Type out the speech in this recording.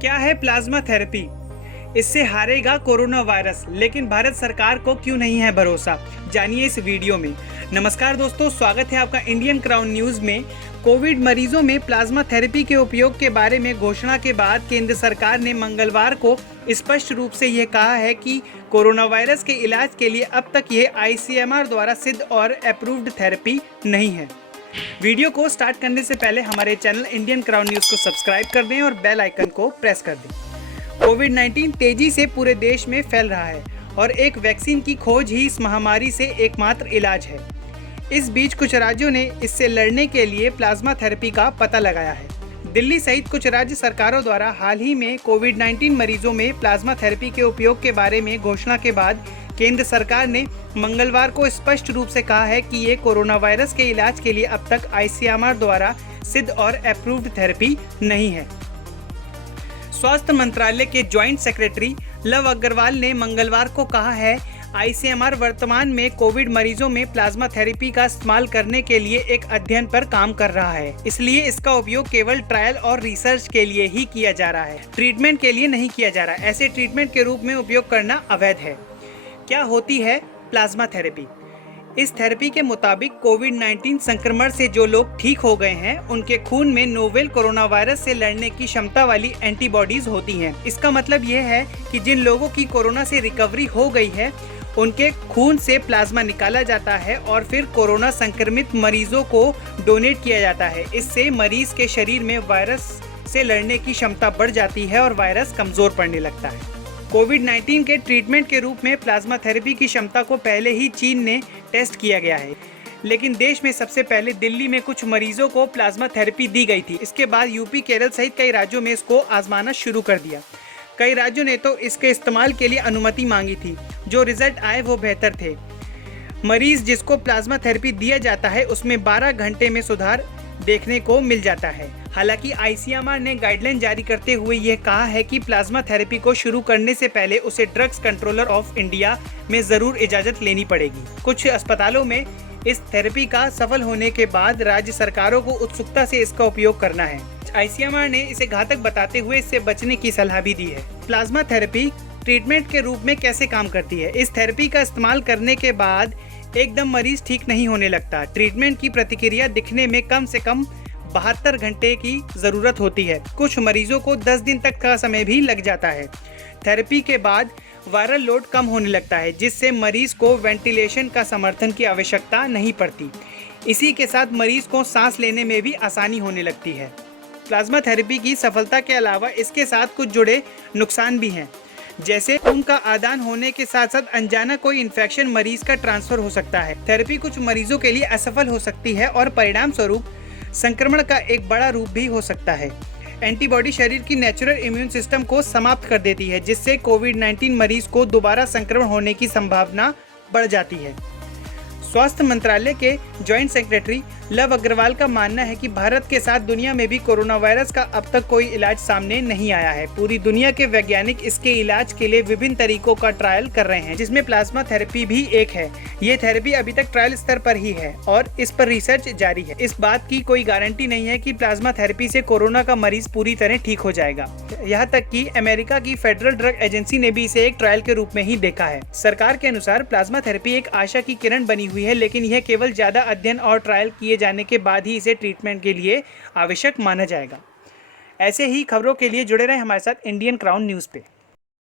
क्या है plasma therapy? इससे हारेगा कोरोना वायरस, लेकिन भारत सरकार को क्यों नहीं है भरोसा? जानिए इस वीडियो में। नमस्कार दोस्तों, स्वागत है आपका इंडियन क्राउन न्यूज में। कोविड मरीजों में प्लाज्मा थेरेपी के उपयोग के बारे में घोषणा के बाद केंद्र सरकार ने मंगलवार को स्पष्ट रूप से यह कहा है कि कोरोना वायरस के इलाज के लिए अब तक ये ICMR द्वारा सिद्ध और अप्रूव्ड थेरेपी नहीं है। वीडियो को स्टार्ट करने से पहले हमारे चैनल इंडियन क्राउन न्यूज को सब्सक्राइब कर दें और बेल आइकन को प्रेस कर दें। कोविड-19 तेजी से पूरे देश में फैल रहा है और एक वैक्सीन की खोज ही इस महामारी से एकमात्र इलाज है। इस बीच कुछ राज्यों ने इससे लड़ने के लिए प्लाज्मा थेरेपी का पता लगाया है। दिल्ली सहित कुछ राज्य सरकारों द्वारा हाल ही में कोविड-19 मरीजों में प्लाज्मा थेरेपी के उपयोग के बारे में घोषणा के बाद केंद्र सरकार ने मंगलवार को स्पष्ट रूप से कहा है कि ये कोरोना वायरस के इलाज के लिए अब तक ICMR द्वारा सिद्ध और अप्रूव्ड थेरेपी नहीं है। स्वास्थ्य मंत्रालय के जॉइंट सेक्रेटरी लव अग्रवाल ने मंगलवार को कहा है, ICMR वर्तमान में कोविड मरीजों में प्लाज्मा थेरेपी का इस्तेमाल करने के लिए एक अध्ययन पर काम कर रहा है, इसलिए इसका उपयोग केवल ट्रायल और रिसर्च के लिए ही किया जा रहा है, ट्रीटमेंट के लिए नहीं किया जा रहा। ऐसे ट्रीटमेंट के रूप में उपयोग करना अवैध है। क्या होती है प्लाज्मा थेरेपी? इस थेरेपी के मुताबिक कोविड-19 संक्रमण से जो लोग ठीक हो गए हैं, उनके खून में नोवेल कोरोना वायरस से लड़ने की क्षमता वाली एंटीबॉडीज होती हैं। इसका मतलब यह है कि जिन लोगों की कोरोना से रिकवरी हो गई है, उनके खून से प्लाज्मा निकाला जाता है और फिर कोरोना संक्रमित मरीजों को डोनेट किया जाता है। इससे मरीज के शरीर में वायरस से लड़ने की क्षमता बढ़ जाती है और वायरस कमजोर पड़ने लगता है। कोविड-19 के ट्रीटमेंट के रूप में प्लाज्मा थेरेपी की क्षमता को पहले ही चीन ने टेस्ट किया गया है, लेकिन देश में सबसे पहले दिल्ली में कुछ मरीजों को प्लाज्मा थेरेपी दी गई थी। इसके बाद यूपी, केरल सहित कई राज्यों में इसको आजमाना शुरू कर दिया। कई राज्यों ने तो इसके इस्तेमाल के लिए अनुमति मांगी थी। जो रिजल्ट आए वो बेहतर थे। मरीज जिसको प्लाज्मा थेरेपी दिया जाता है उसमें 12 घंटे में सुधार देखने को मिल जाता है। हालांकि ICMR ने गाइडलाइन जारी करते हुए यह कहा है कि प्लाज्मा थेरेपी को शुरू करने से पहले उसे ड्रग्स कंट्रोलर ऑफ इंडिया में जरूर इजाजत लेनी पड़ेगी। कुछ अस्पतालों में इस थेरेपी का सफल होने के बाद राज्य सरकारों को उत्सुकता से इसका उपयोग करना है। ICMR ने इसे घातक बताते हुए इससे बचने की सलाह भी दी है। प्लाज्मा थेरेपी ट्रीटमेंट के रूप में कैसे काम करती है? इस थेरेपी का इस्तेमाल करने के बाद एकदम मरीज ठीक नहीं होने लगता। ट्रीटमेंट की प्रतिक्रिया दिखने में कम से कम 72 घंटे की ज़रूरत होती है। कुछ मरीजों को 10 दिन तक का समय भी लग जाता है। थेरेपी के बाद वायरल लोड कम होने लगता है, जिससे मरीज को वेंटिलेशन का समर्थन की आवश्यकता नहीं पड़ती। इसी के साथ मरीज को सांस लेने में भी आसानी होने लगती है। प्लाज्मा थेरेपी की सफलता के अलावा इसके साथ कुछ जुड़े नुकसान भी हैं, जैसे खून का आदान होने के साथ साथ अनजाना कोई इन्फेक्शन मरीज का ट्रांसफर हो सकता है। थेरेपी कुछ मरीजों के लिए असफल हो सकती है और परिणाम स्वरूप संक्रमण का एक बड़ा रूप भी हो सकता है। एंटीबॉडी शरीर की नेचुरल इम्यून सिस्टम को समाप्त कर देती है, जिससे कोविड-19 मरीज को दोबारा संक्रमण होने की संभावना बढ़ जाती है। स्वास्थ्य मंत्रालय के जॉइंट सेक्रेटरी लव अग्रवाल का मानना है कि भारत के साथ दुनिया में भी कोरोना वायरस का अब तक कोई इलाज सामने नहीं आया है। पूरी दुनिया के वैज्ञानिक इसके इलाज के लिए विभिन्न तरीकों का ट्रायल कर रहे हैं, जिसमें प्लाज्मा थेरेपी भी एक है। ये थेरेपी अभी तक ट्रायल स्तर पर ही है और इस पर रिसर्च जारी है। इस बात की कोई गारंटी नहीं है कि प्लाज्मा थेरेपी से कोरोना का मरीज पूरी तरह ठीक हो जाएगा। यहाँ तक कि अमेरिका की फेडरल ड्रग एजेंसी ने भी इसे एक ट्रायल के रूप में ही देखा है। सरकार के अनुसार प्लाज्मा थेरेपी एक आशा की किरण बनी हुई है, लेकिन यह केवल ज्यादा अध्ययन और ट्रायल किए जाने के बाद ही इसे ट्रीटमेंट के लिए आवश्यक माना जाएगा। ऐसे ही खबरों के लिए जुड़े रहें हमारे साथ इंडियन क्राउन न्यूज़ पे।